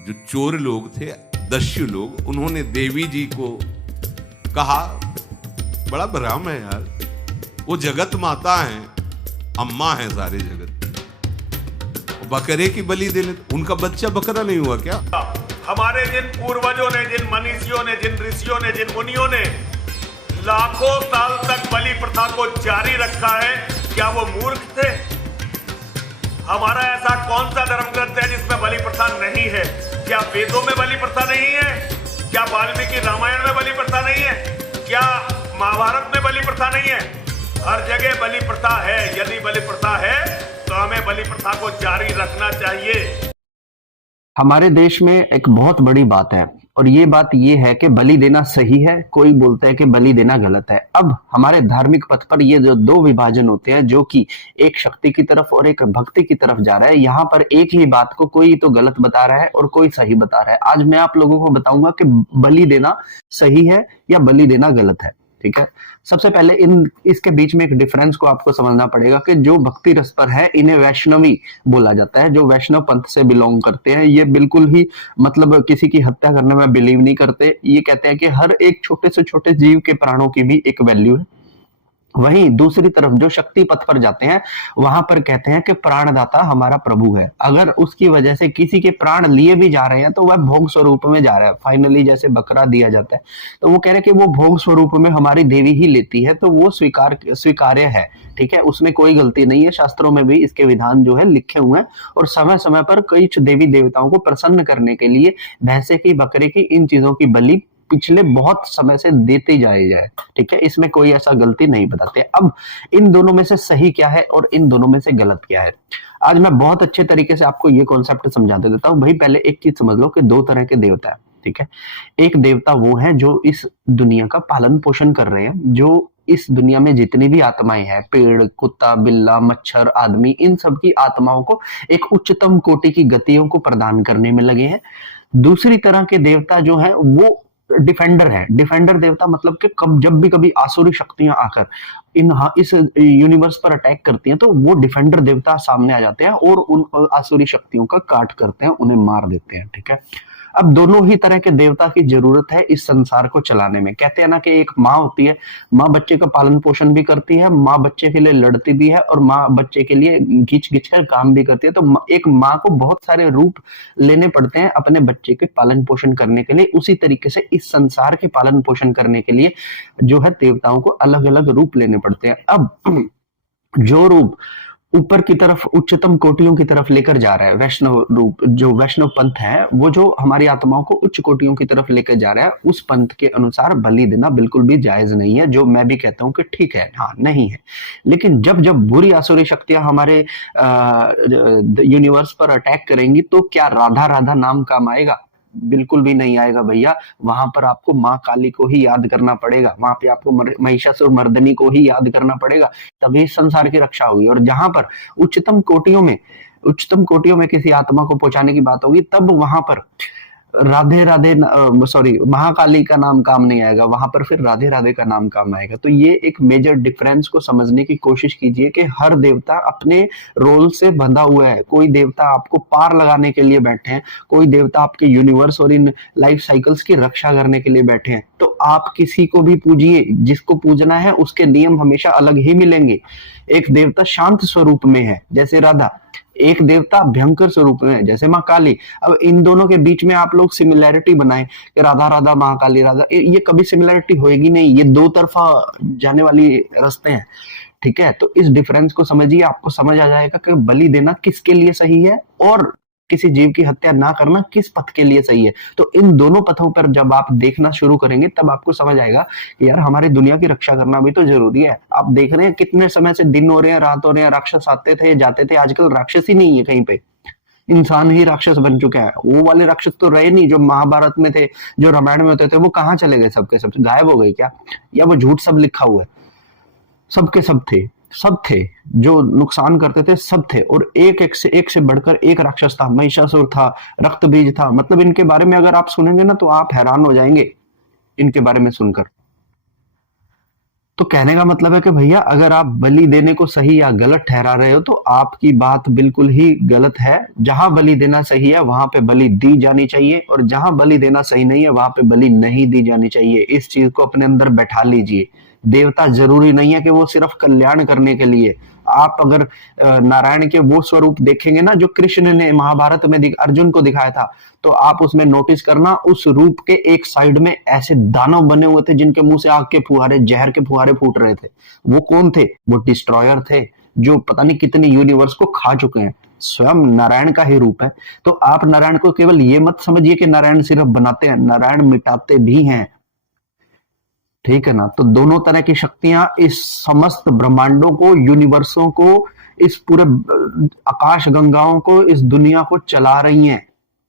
जो चोर लोग थे, दस्यु लोग, उन्होंने देवी जी को कहा, बड़ा भ्रम है यार, वो जगत माता है, अम्मा है सारे जगत, बकरे की बलि देने, उनका बच्चा बकरा नहीं हुआ क्या? हमारे जिन पूर्वजों ने, जिन मनीषियों ने, जिन ऋषियों ने, जिन मुनियों ने लाखों साल तक बलि प्रथा को जारी रखा है, क्या वो मूर्ख थे? हमारा ऐसा कौन सा धर्म ग्रंथ है जिसमें बलि प्रथा नहीं है? क्या वेदों में बलि प्रथा नहीं है? क्या वाल्मीकि रामायण में बलि प्रथा नहीं है? क्या महाभारत में बलि प्रथा नहीं है? हर जगह बलि प्रथा है। यदि बलि प्रथा है तो हमें बलि प्रथा को जारी रखना चाहिए। हमारे देश में एक बहुत बड़ी बात है और ये बात ये है कि बलि देना सही है, कोई बोलता है कि बलि देना गलत है। अब हमारे धार्मिक पथ पर ये जो दो विभाजन होते हैं, जो कि एक शक्ति की तरफ और एक भक्ति की तरफ जा रहा है, यहाँ पर एक ही बात को कोई तो गलत बता रहा है और कोई सही बता रहा है। आज मैं आप लोगों को बताऊंगा कि बलि देना सही है या बलि देना गलत है। ठीक है, सबसे पहले इसके बीच में एक डिफरेंस को आपको समझना पड़ेगा कि जो भक्ति रस पर है, इन्हें वैष्णवी बोला जाता है। जो वैष्णव पंथ से बिलोंग करते हैं, ये बिल्कुल ही मतलब किसी की हत्या करने में बिलीव नहीं करते। ये कहते हैं कि हर एक छोटे से छोटे जीव के प्राणों की भी एक वैल्यू है। वहीं दूसरी तरफ जो शक्ति पथ पर जाते हैं, वहां पर कहते हैं कि प्राणदाता हमारा प्रभु है। अगर उसकी वजह से किसी के प्राण लिए भी जा रहे हैं तो वह भोग स्वरूप में जा रहा है। फाइनली जैसे बकरा दिया जाता है तो वो कह रहे हैं कि वो भोग स्वरूप में हमारी देवी ही लेती है, तो वो स्वीकार्य है। ठीक है, उसमें कोई गलती नहीं है। शास्त्रों में भी इसके विधान जो है लिखे हुए हैं और समय समय पर कई देवी देवताओं को प्रसन्न करने के लिए भैंसे की, बकरे की, इन चीजों की बलि पिछले बहुत समय से देते जाए। ठीक है, इसमें कोई ऐसा गलती नहीं बताते। अब इन दोनों में से सही क्या है और इन दोनों में से गलत क्या है, आज मैं बहुत अच्छे तरीके से आपको ये कॉन्सेप्ट समझाते देता हूं। भाई पहले एक चीज समझ लो कि दो तरह के देवता है। ठीक है, एक देवता वो है जो इस दुनिया का पालन पोषण कर रहे हैं, जो इस दुनिया में जितनी भी आत्माएं हैं, पेड़, कुत्ता, बिल्ला, मच्छर, आदमी, इन सब की आत्माओं को एक उच्चतम कोटि की गतियों को प्रदान करने में लगे हैं। दूसरी तरह के देवता जो है वो डिफेंडर है। डिफेंडर देवता मतलब कि जब भी कभी आसुरी शक्तियां आकर इस यूनिवर्स पर अटैक करती हैं तो वो डिफेंडर देवता सामने आ जाते हैं और उन आसुरी शक्तियों का काट करते हैं, उन्हें मार देते हैं। ठीक है, अब दोनों ही तरह के देवता की जरूरत है इस संसार को चलाने में। कहते हैं ना कि एक माँ होती है, माँ बच्चे का पालन पोषण भी करती है, माँ बच्चे के लिए लड़ती भी है और माँ बच्चे के लिए घिच घिच कर काम भी करती है। तो एक माँ को बहुत सारे रूप लेने पड़ते हैं अपने बच्चे के पालन पोषण करने के लिए। उसी तरीके से इस संसार के पालन पोषण करने के लिए जो है देवताओं को अलग अलग रूप लेने पड़ते हैं। अब जो रूप ऊपर की तरफ उच्चतम कोटियों की तरफ लेकर जा रहा है, वैष्णव रूप, जो वैष्णव पंथ है, वो जो हमारी आत्माओं को उच्च कोटियों की तरफ लेकर जा रहा है, उस पंथ के अनुसार बलि देना बिल्कुल भी जायज नहीं है। जो मैं भी कहता हूं कि ठीक है, हाँ नहीं है। लेकिन जब जब बुरी आसुरी शक्तियां हमारे यूनिवर्स पर अटैक करेंगी तो क्या राधा राधा नाम काम आएगा? बिल्कुल भी नहीं आएगा भैया। वहां पर आपको माँ काली को ही याद करना पड़ेगा, वहां पे आपको महिषासुर मर्दनी को ही याद करना पड़ेगा, तभी संसार की रक्षा होगी। और जहां पर उच्चतम कोटियों में किसी आत्मा को पहुंचाने की बात होगी, तब वहां पर राधे राधे सॉरी महाकाली का नाम काम नहीं आएगा, वहां पर फिर राधे राधे का नाम काम आएगा। तो ये एक मेजर डिफरेंस को समझने की कोशिश कीजिए कि हर देवता अपने रोल से बंधा हुआ है। कोई देवता आपको पार लगाने के लिए बैठे हैं, कोई देवता आपके यूनिवर्स और इन लाइफ साइकिल्स की रक्षा करने के लिए बैठे हैं। तो आप किसी को भी पूजिए, जिसको पूजना है उसके नियम हमेशा अलग ही मिलेंगे। एक देवता शांत स्वरूप में है जैसे राधा, एक देवता भयंकर स्वरूप में है जैसे माँ काली। अब इन दोनों के बीच में आप लोग सिमिलैरिटी बनाएं कि राधा राधा, महाकाली राधा, ये कभी सिमिलैरिटी होएगी नहीं। ये दो तरफा जाने वाली रास्ते हैं। ठीक है, तो इस डिफरेंस को समझिए, आपको समझ आ जाएगा कि बलि देना किसके लिए सही है और किसी जीव की हत्या ना करना किस पथ के लिए सही है। तो इन दोनों पथों पर जब आप देखना शुरू करेंगे तब आपको समझ आएगा कि यार हमारी दुनिया की रक्षा करना भी तो जरूरी है। आप देख रहे हैं कितने समय से दिन हो रहे हैं, रात हो रहे हैं, राक्षस आते थे जाते थे, आजकल राक्षस ही नहीं है कहीं पे, इंसान ही राक्षस बन चुके हैं। वो वाले राक्षस तो रहे नहीं जो महाभारत में थे, जो रामायण में होते थे, वो कहाँ चले गए? सबके सब गायब हो गए क्या? या वो झूठ सब लिखा हुआ है? सबके सब थे जो नुकसान करते थे, सब थे। और एक से बढ़कर एक राक्षस था, महिषासुर था, रक्तबीज था। मतलब इनके बारे में अगर आप सुनेंगे ना तो आप हैरान हो जाएंगे इनके बारे में सुनकर। तो कहने का मतलब है कि भैया अगर आप बलि देने को सही या गलत ठहरा रहे हो तो आपकी बात बिल्कुल ही गलत है। जहां बलि देना सही है वहां पे बलि दी जानी चाहिए, और जहां बलि देना सही नहीं है वहां पे बलि नहीं दी जानी चाहिए। इस चीज को अपने अंदर बैठा लीजिए। देवता जरूरी नहीं है कि वो सिर्फ कल्याण करने के लिए। आप अगर नारायण के वो स्वरूप देखेंगे ना जो कृष्ण ने महाभारत में अर्जुन को दिखाया था, तो आप उसमें नोटिस करना उस रूप के एक साइड में ऐसे दानव बने हुए थे जिनके मुंह से आग के फुहारे, जहर के फुहारे फूट रहे थे। वो कौन थे? वो डिस्ट्रॉयर थे जो पता नहीं कितने यूनिवर्स को खा चुके हैं। स्वयं नारायण का ही रूप है। तो आप नारायण को केवल ये मत समझिए कि नारायण सिर्फ बनाते हैं, नारायण मिटाते भी हैं। ठीक है ना? तो दोनों तरह की शक्तियां इस समस्त ब्रह्मांडों को, यूनिवर्सों को, इस पूरे आकाश गंगाओं को, इस दुनिया को चला रही हैं।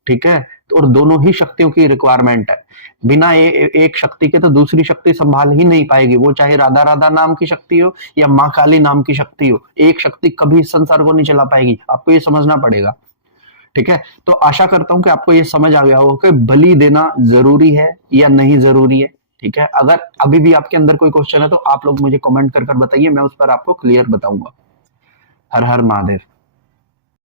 ठीक है? तो और दोनों ही शक्तियों की रिक्वायरमेंट है। बिना एक शक्ति के तो दूसरी शक्ति संभाल ही नहीं पाएगी। वो चाहे राधा राधा नाम की शक्ति हो या माँ काली नाम की शक्ति हो, एक शक्ति कभी इस संसार को नहीं चला पाएगी। आपको ये समझना पड़ेगा। ठीक है? तो आशा करता हूं कि आपको ये समझ आ गया होगा कि बलि देना जरूरी है या नहीं जरूरी है। ठीक है? अगर अभी भी आपके अंदर कोई क्वेश्चन है तो आप लोग मुझे कमेंट कर बताइए, मैं उस पर आपको क्लियर बताऊंगा। हर हर महादेव।